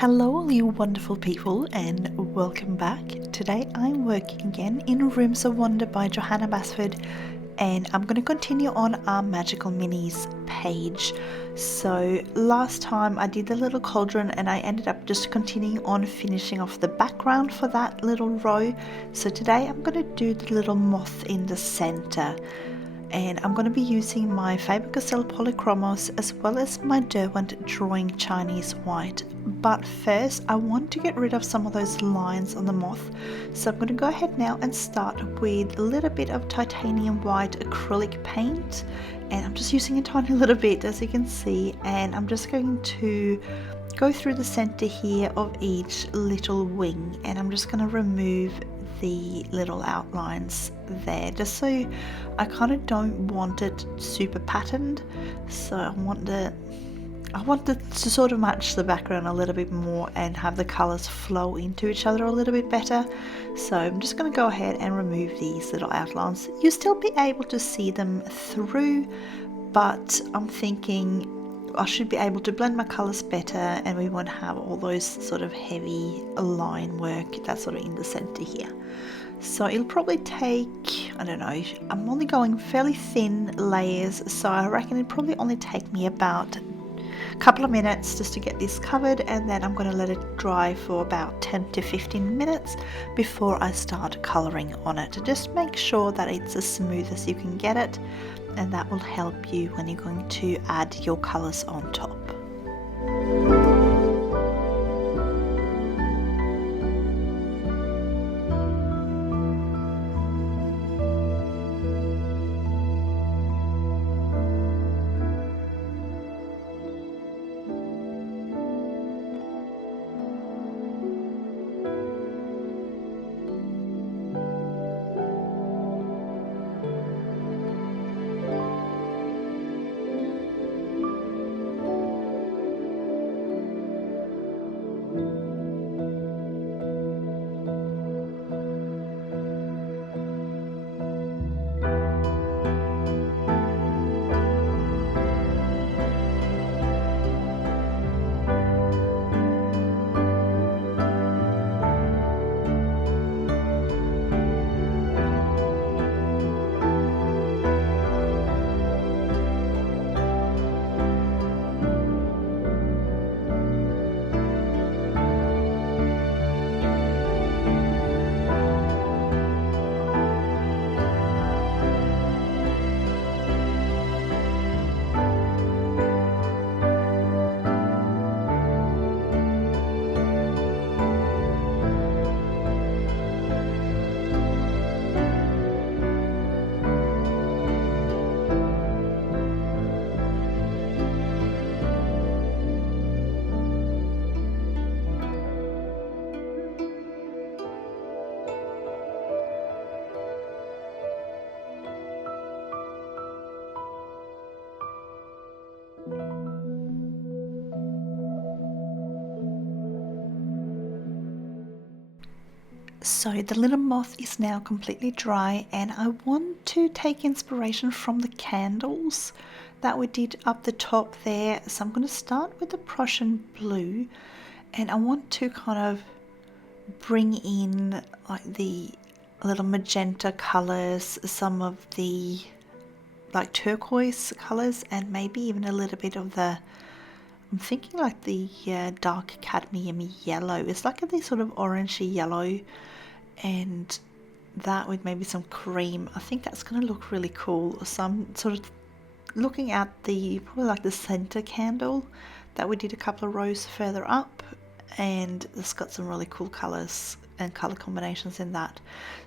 Hello all you wonderful people and welcome back. Today I'm working again in Rooms of Wonder by Johanna Basford and I'm going to continue on our Magical Minis page. So last time I did the little cauldron and I ended up just continuing on finishing off the background for that little row. So today I'm going to do the little moth in the center. And I'm going to be using my Faber-Castell Polychromos as well as my Derwent Drawing Chinese White. But first I want to get rid of some of those lines on the moth. So I'm going to go ahead now and start with a little bit of titanium white acrylic paint. And I'm just using a tiny little bit, as you can see, and I'm just going to go through the center here of each little wing, and I'm just going to remove the little outlines there, just so I kind of don't want it super patterned. So I want it to sort of match the background a little bit more and have the colors flow into each other a little bit better. So I'm just going to go ahead and remove these little outlines. You'll still be able to see them through, but I'm thinking I should be able to blend my colors better and we won't have all those sort of heavy line work that's sort of in the center here. So it'll probably take, I don't know, I'm only going fairly thin layers, so I reckon it'll probably only take me about a couple of minutes just to get this covered, and then I'm going to let it dry for about 10 to 15 minutes before I start coloring on it. Just make sure that it's as smooth as you can get it, and that will help you when you're going to add your colors on top. So the little moth is now completely dry, and I want to take inspiration from the candles that we did up the top there. So I'm going to start with the Prussian Blue, and I want to kind of bring in like the little magenta colors, some of the like turquoise colors, and maybe even a little bit of the, I'm thinking like the dark cadmium yellow. It's like a sort of orangey yellow, and that with maybe some cream. I think that's going to look really cool. So I'm sort of looking at the probably like the center candle that we did a couple of rows further up, and it's got some really cool colors and color combinations in that.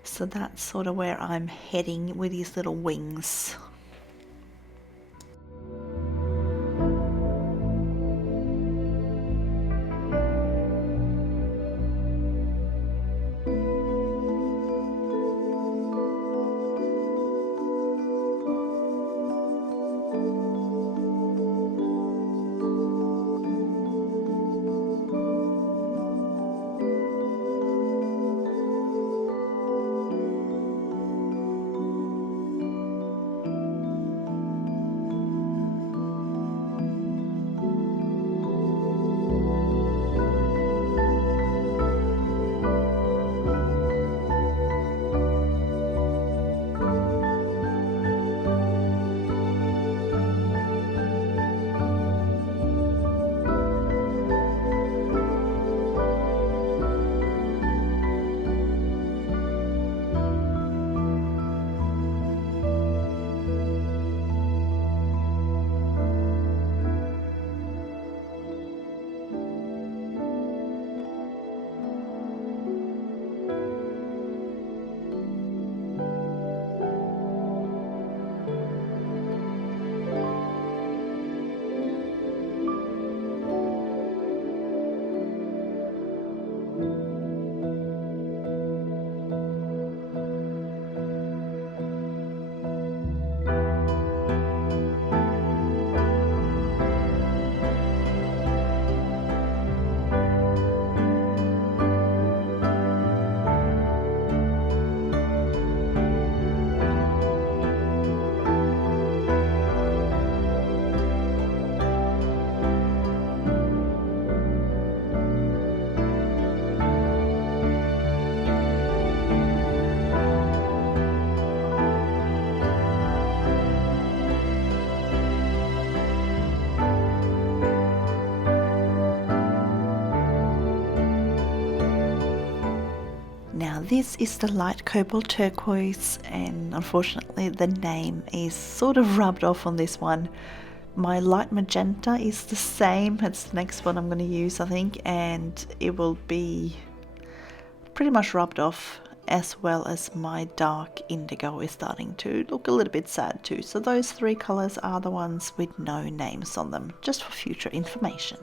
So that's sort of where I'm heading with these little wings. Now this is the light cobalt turquoise, and unfortunately the name is sort of rubbed off on this one. My light magenta is the same, it's the next one I'm going to use I think, and it will be pretty much rubbed off, as well as my dark indigo is starting to look a little bit sad too. So those three colours are the ones with no names on them, just for future information.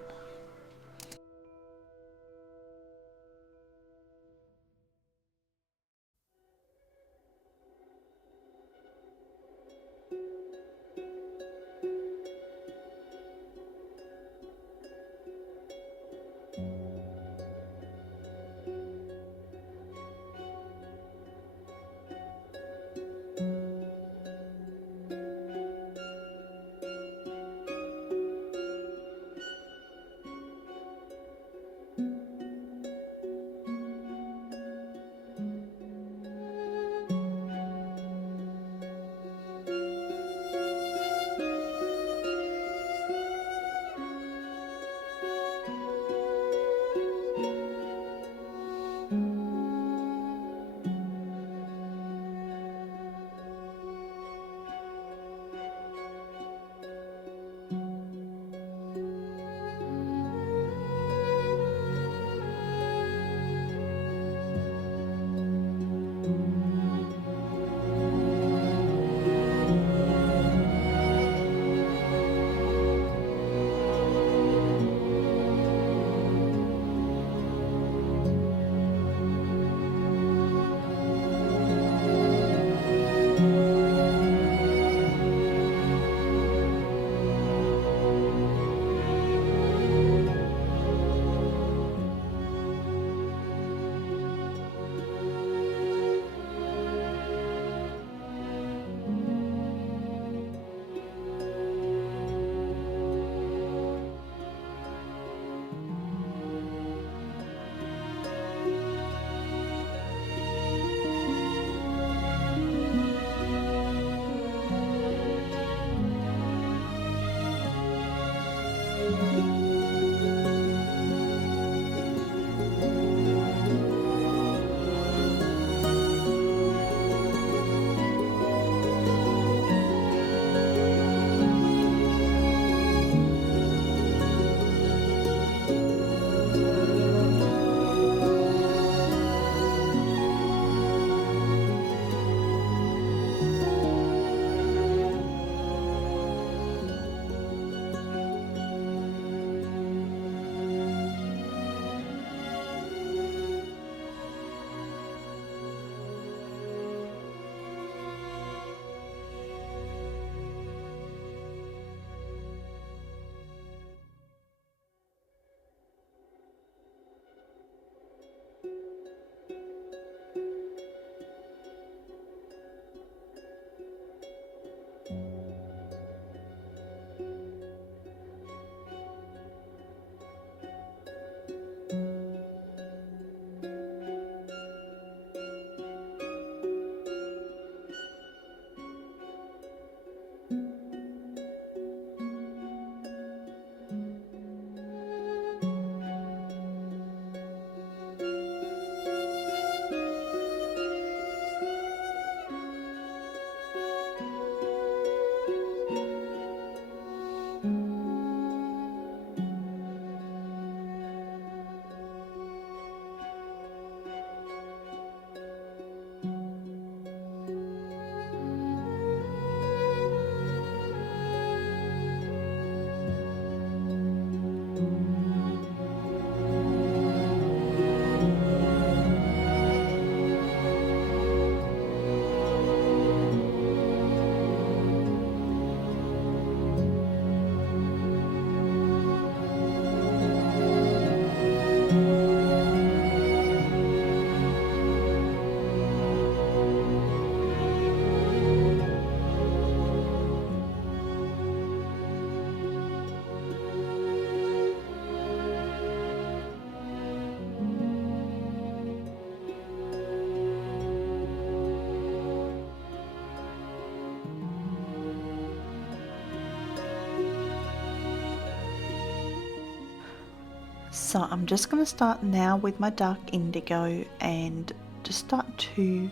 So I'm just going to start now with my dark indigo and just start to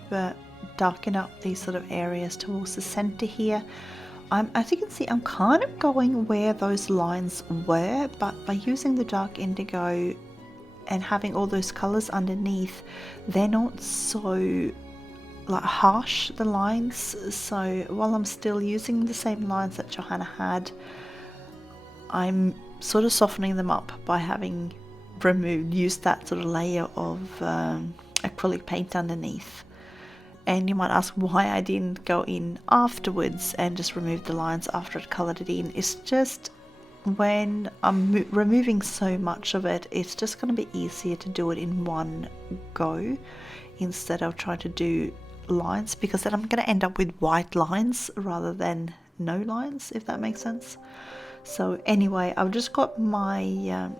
darken up these sort of areas towards the center here. As you can see, I'm kind of going where those lines were, but by using the dark indigo and having all those colors underneath, they're not so like harsh, the lines. So while I'm still using the same lines that Johanna had, I'm sort of softening them up by having used that sort of layer of acrylic paint underneath. And you might ask why I didn't go in afterwards and just remove the lines after I'd colored it in. It's just when I'm removing so much of it, it's just going to be easier to do it in one go instead of trying to do lines, because then I'm going to end up with white lines rather than no lines, if that makes sense. So anyway, I've just got my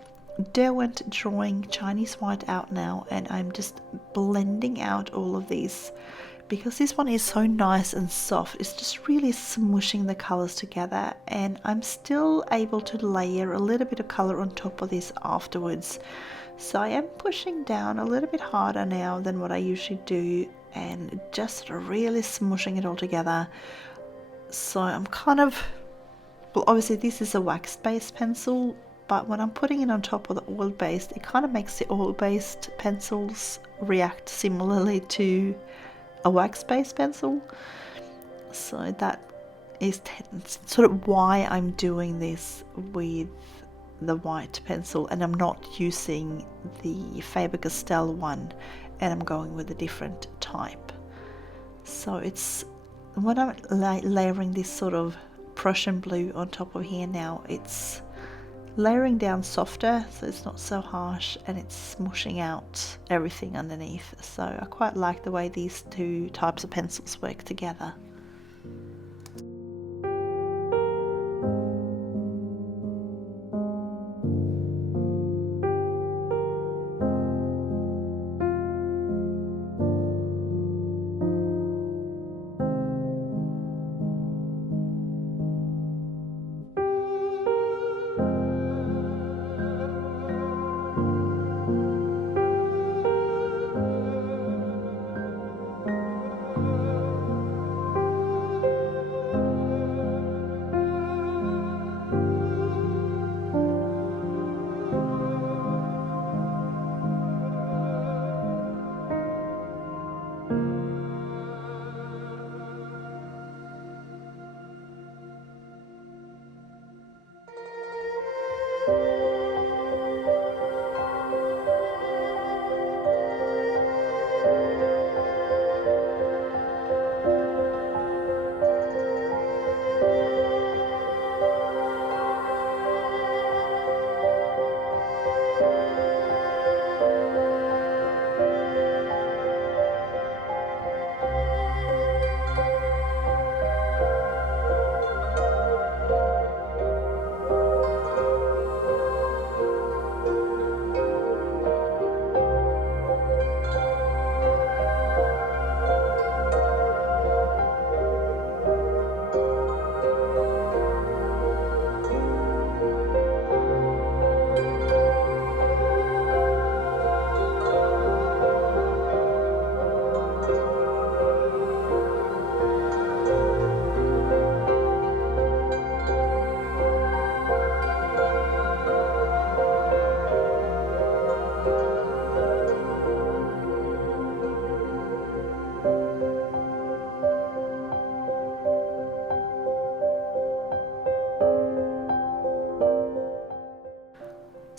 Derwent drawing Chinese white out now, and I'm just blending out all of these because this one is so nice and soft. It's just really smushing the colors together, and I'm still able to layer a little bit of color on top of this afterwards. So I am pushing down a little bit harder now than what I usually do, and just really smushing it all together. So I'm kind of, well, obviously this is a wax-based pencil, but when I'm putting it on top of the oil-based, it kind of makes the oil-based pencils react similarly to a wax-based pencil. So that is sort of why I'm doing this with the white pencil, and I'm not using the Faber-Castell one, and I'm going with a different type. So it's when I'm layering this sort of Prussian blue on top of here now, it's layering down softer, so it's not so harsh, and it's smushing out everything underneath. So I quite like the way these two types of pencils work together.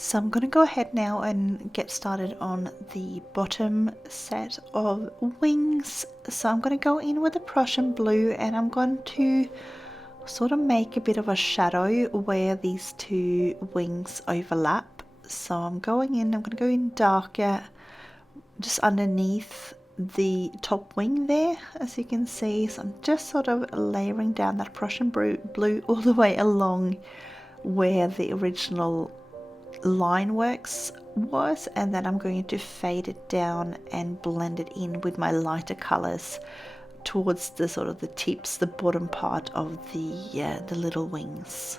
So I'm going to go ahead now and get started on the bottom set of wings. So I'm going to go in with the Prussian blue, and I'm going to sort of make a bit of a shadow where these two wings overlap. So I'm going in, I'm going to go in darker just underneath the top wing there, as you can see. So I'm just sort of layering down that Prussian blue all the way along where the original line works was, and then I'm going to fade it down and blend it in with my lighter colors towards the sort of the tips, the bottom part of the little wings.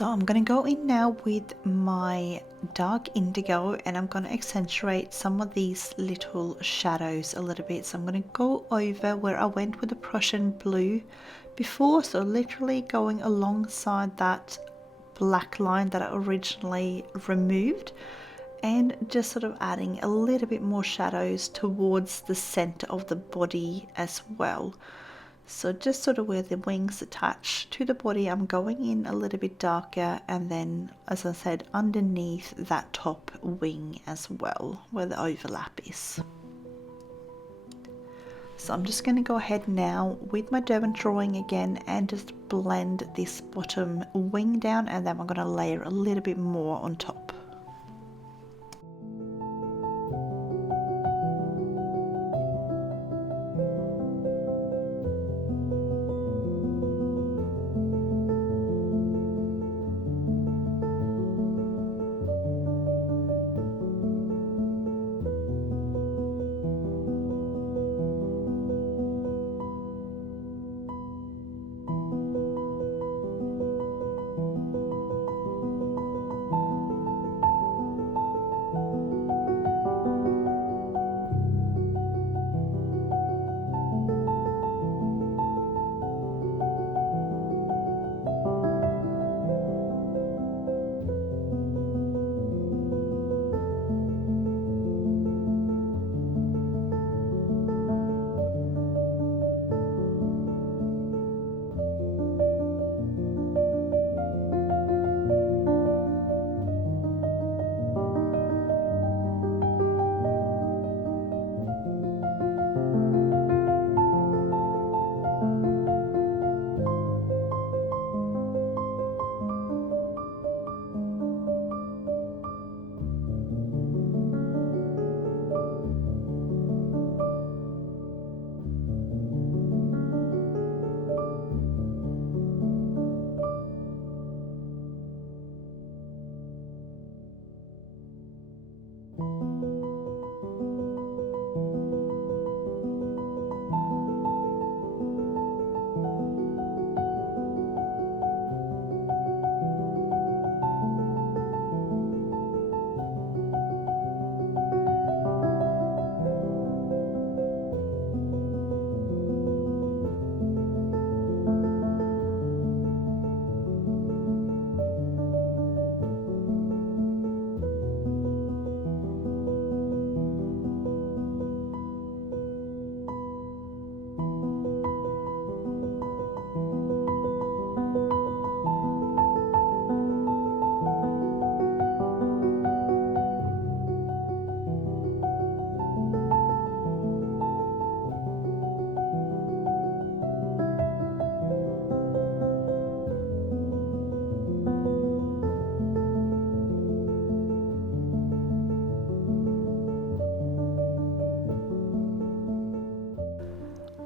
So I'm going to go in now with my dark indigo and I'm going to accentuate some of these little shadows a little bit. So I'm going to go over where I went with the Prussian blue before, so literally going alongside that black line that I originally removed, and just sort of adding a little bit more shadows towards the center of the body as well. So just sort of where the wings attach to the body, I'm going in a little bit darker, and then, as I said, underneath that top wing as well, where the overlap is. So I'm just going to go ahead now with my Derwent drawing again and just blend this bottom wing down, and then I'm going to layer a little bit more on top.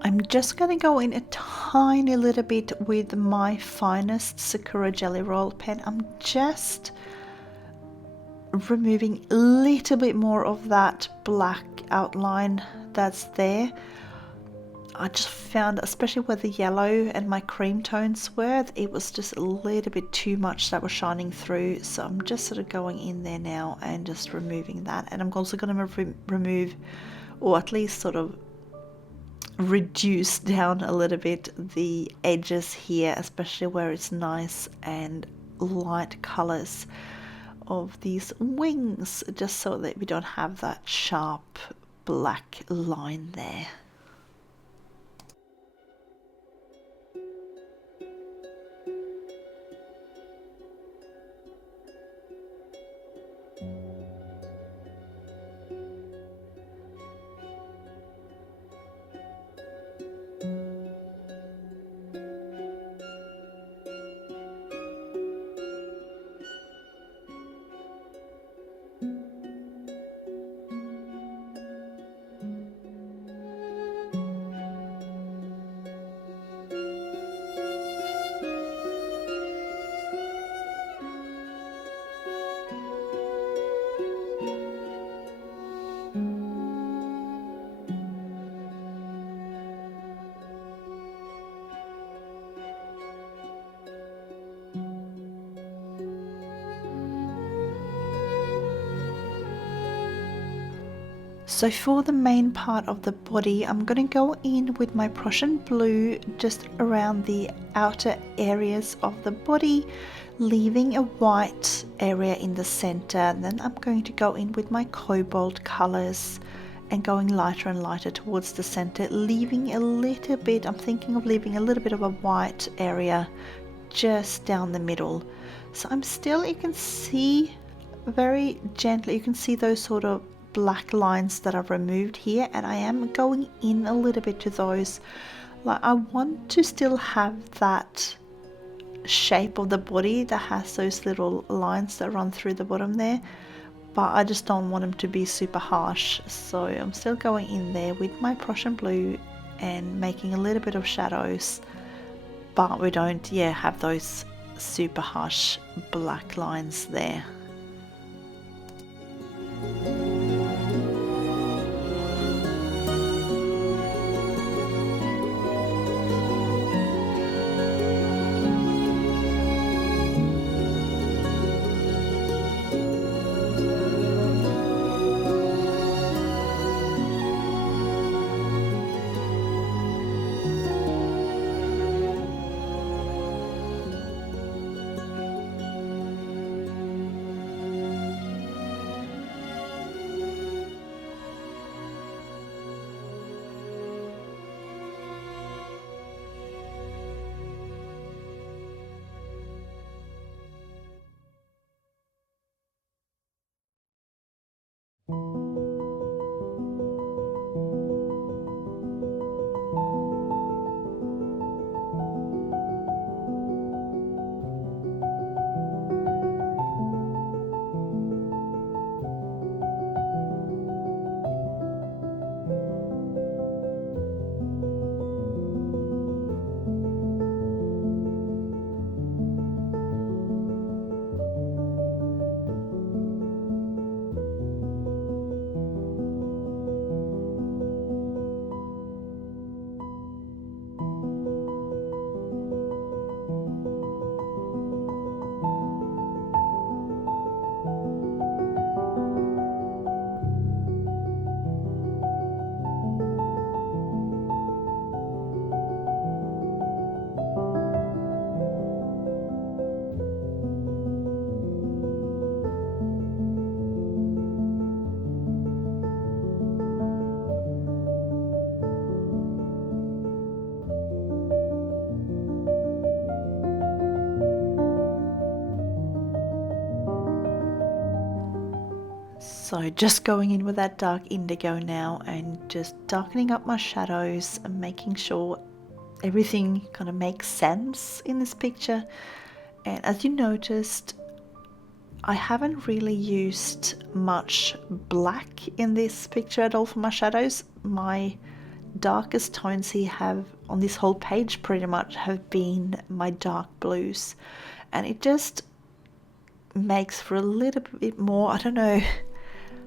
I'm just going to go in a tiny little bit with my finest Sakura GellyRoll pen. I'm just removing a little bit more of that black outline that's there. I just found, especially where the yellow and my cream tones were, it was just a little bit too much that was shining through. So I'm just sort of going in there now and just removing that. And I'm also going to remove, or at least sort of reduce down a little bit the edges here, especially where it's nice and light colors of these wings, just so that we don't have that sharp black line there. So for the main part of the body, I'm going to go in with my Prussian Blue just around the outer areas of the body, leaving a white area in the center. And then I'm going to go in with my Cobalt colors and going lighter and lighter towards the center, leaving a little bit, I'm thinking of leaving a little bit of a white area just down the middle. So I'm still, you can see very gently, you can see those sort of black lines that I've removed here, and I am going in a little bit to those. Like, I want to still have that shape of the body that has those little lines that run through the bottom there, but I just don't want them to be super harsh. So I'm still going in there with my Prussian Blue and making a little bit of shadows, but we don't have those super harsh black lines there. So just going in with that dark indigo now and just darkening up my shadows and making sure everything kind of makes sense in this picture. And as you noticed, I haven't really used much black in this picture at all for my shadows. My darkest tones here have on this whole page pretty much have been my dark blues, and it just makes for a little bit more, I don't know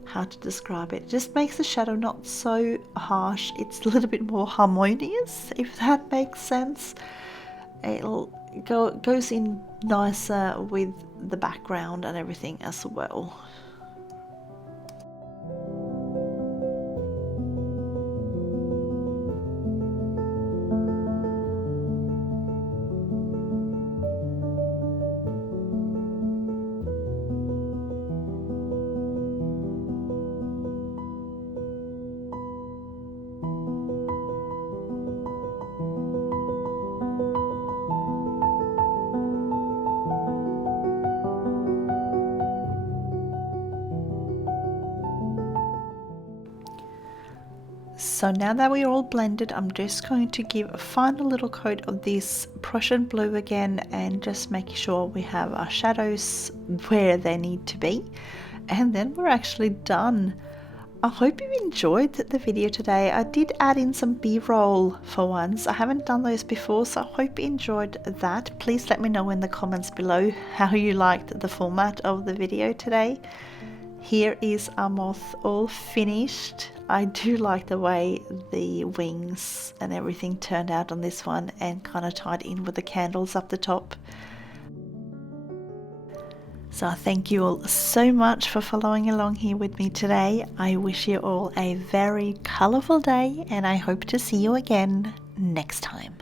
how to describe it, just makes the shadow not so harsh. It's a little bit more harmonious, if that makes sense. It'll goes in nicer with the background and everything as well. So now that we're all blended, I'm just going to give a final little coat of this Prussian Blue again and just making sure we have our shadows where they need to be. And then we're actually done. I hope you enjoyed the video today. I did add in some B-roll for once. I haven't done those before, so I hope you enjoyed that. Please let me know in the comments below how you liked the format of the video today. Here is our moth all finished. I do like the way the wings and everything turned out on this one and kind of tied in with the candles up the top. So thank you all so much for following along here with me today. I wish you all a very colourful day, and I hope to see you again next time.